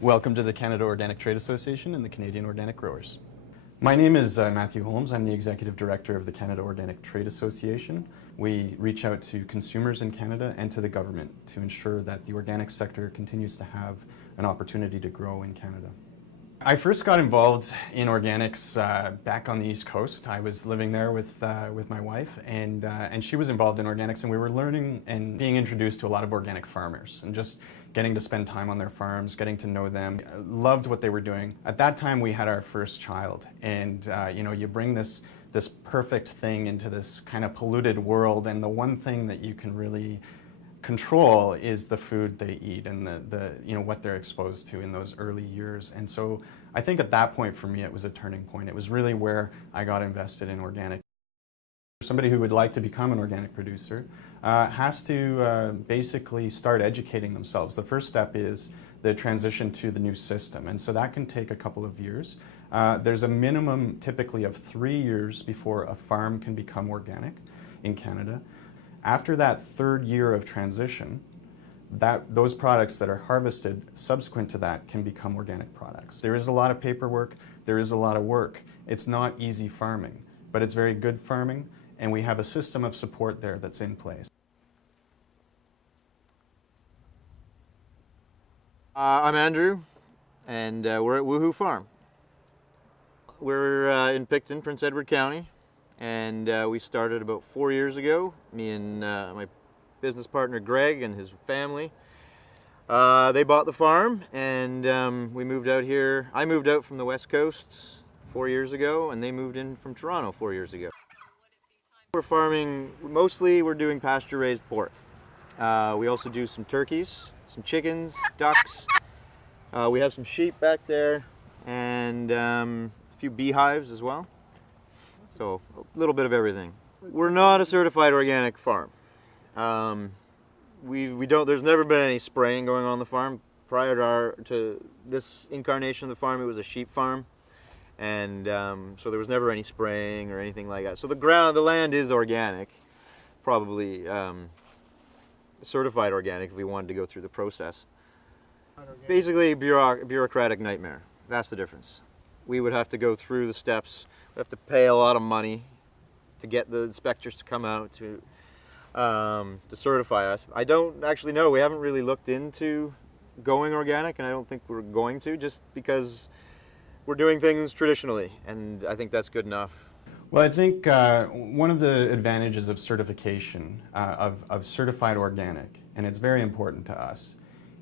Welcome to the Canada Organic Trade Association and the Canadian Organic Growers. My name is Matthew Holmes. I'm the Executive Director of the Canada Organic Trade Association. We reach out to consumers in Canada and to the government to ensure that the organic sector continues to have an opportunity to grow in Canada. I first got involved in organics back on the East Coast. I was living there with my wife, and she was involved in organics, and we were learning and being introduced to a lot of organic farmers and just getting to spend time on their farms, getting to know them. I loved what they were doing. At that time, we had our first child, and you bring this perfect thing into this kind of polluted world, and the one thing that you can really control is the food they eat and what they're exposed to in those early years. And so I think at that point for me it was a turning point. It was really where I got invested in organic. Somebody who would like to become an organic producer has to basically start educating themselves. The first step is the transition to the new system, and so that can take a couple of years. There's a minimum typically of 3 years before a farm can become organic in Canada. After that third year of transition, those products that are harvested subsequent to that can become organic products. There is a lot of paperwork, there is a lot of work. It's not easy farming, but it's very good farming, and we have a system of support there that's in place. I'm Andrew, and we're at Woohoo Farm. We're in Picton, Prince Edward County, and we started about 4 years ago. Me and my business partner Greg and his family. They bought the farm, and we moved out here. I moved out from the West Coast 4 years ago, and they moved in from Toronto 4 years ago. We're farming, mostly we're doing pasture-raised pork. We also do some turkeys, some chickens, ducks. We have some sheep back there, and a few beehives as well. So a little bit of everything. We're not a certified organic farm. There's never been any spraying going on the farm. Prior to this incarnation of the farm, it was a sheep farm. And so there was never any spraying or anything like that. So the land is organic, probably certified organic if we wanted to go through the process. Basically, bureaucratic nightmare. That's the difference. We would have to go through the steps. We have to pay a lot of money to get the inspectors to come out to certify us. I don't actually know. We haven't really looked into going organic, and I don't think we're going to, just because we're doing things traditionally, and I think that's good enough. Well, I think one of the advantages of certification, of certified organic, and it's very important to us,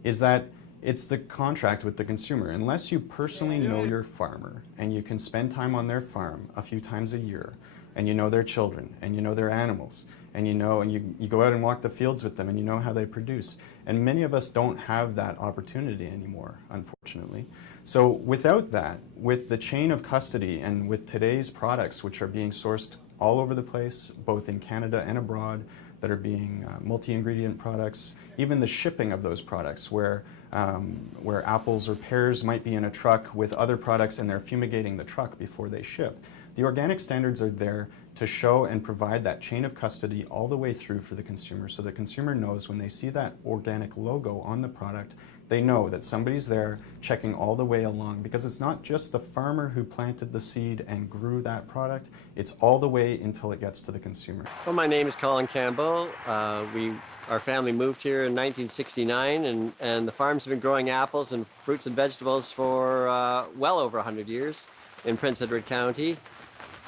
is that it's the contract with the consumer. Unless you personally know your farmer and you can spend time on their farm a few times a year, and you know their children, and you know their animals, and you go out and walk the fields with them, and you know how they produce. And many of us don't have that opportunity anymore, unfortunately. So without that, with the chain of custody and with today's products, which are being sourced all over the place, both in Canada and abroad, that are being multi-ingredient products, even the shipping of those products, where apples or pears might be in a truck with other products and they're fumigating the truck before they ship. The organic standards are there to show and provide that chain of custody all the way through for the consumer, so the consumer knows when they see that organic logo on the product, they know that somebody's there checking all the way along, because it's not just the farmer who planted the seed and grew that product, it's all the way until it gets to the consumer. Well, my name is Colin Campbell. Our family moved here in 1969, and the farm's been growing apples and fruits and vegetables for well over 100 years in Prince Edward County.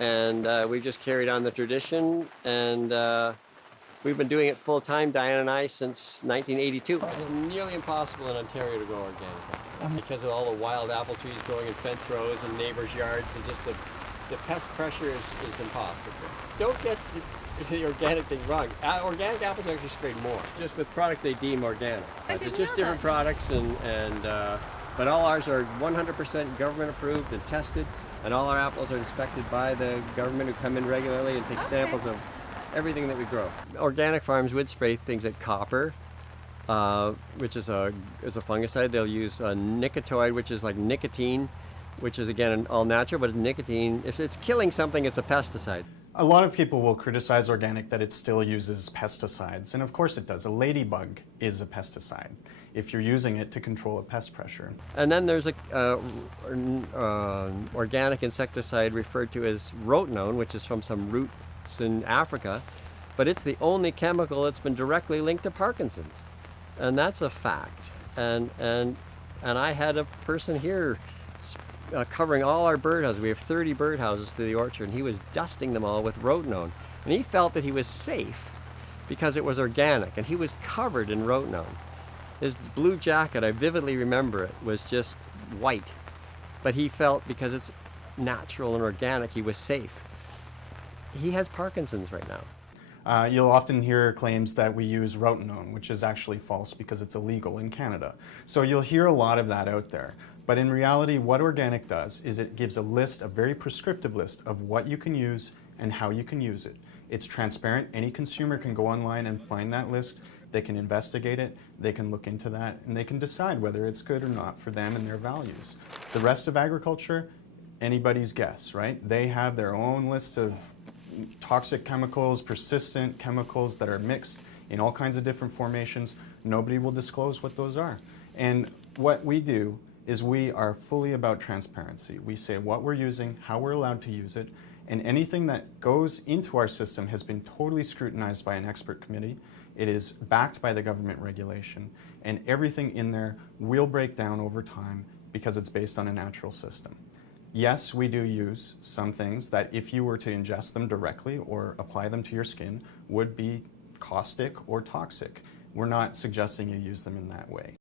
And we've just carried on the tradition, and we've been doing it full-time, Diane and I, since 1982. It's nearly impossible in Ontario to grow organic because of all the wild apple trees growing in fence rows and neighbors' yards, and just the pest pressure is impossible. Don't get the organic thing wrong. Organic apples are actually sprayed more, just with products they deem organic. It's just different products, but all ours are 100% government approved and tested, and all our apples are inspected by the government, who come in regularly and take samples of everything that we grow. Organic farms would spray things like copper, which is a fungicide. They'll use a nicotinoid, which is like nicotine, which is again all natural, but nicotine, if it's killing something, it's a pesticide. A lot of people will criticize organic that it still uses pesticides, and of course it does. A ladybug is a pesticide if you're using it to control a pest pressure. And then there's organic insecticide referred to as rotenone, which is from some roots in Africa, but it's the only chemical that's been directly linked to Parkinson's, and that's a fact. And I had a person here covering all our birdhouses. We have 30 birdhouses through the orchard, and he was dusting them all with rotenone, and he felt that he was safe because it was organic, and he was covered in rotenone. His blue jacket, I vividly remember it, was just white, but he felt because it's natural and organic, he was safe. He has Parkinson's right now. You'll often hear claims that we use rotenone, which is actually false because it's illegal in Canada. So you'll hear a lot of that out there. But in reality, what organic does is it gives a list, a very prescriptive list of what you can use and how you can use it. It's transparent. Any consumer can go online and find that list. They can investigate it, they can look into that, and they can decide whether it's good or not for them and their values. The rest of agriculture, anybody's guess, right? They have their own list of toxic chemicals, persistent chemicals that are mixed in all kinds of different formations. Nobody will disclose what those are. And what we do is we are fully about transparency. We say what we're using, how we're allowed to use it, and anything that goes into our system has been totally scrutinized by an expert committee. It is backed by the government regulation, and everything in there will break down over time because it's based on a natural system. Yes, we do use some things that if you were to ingest them directly or apply them to your skin would be caustic or toxic. We're not suggesting you use them in that way.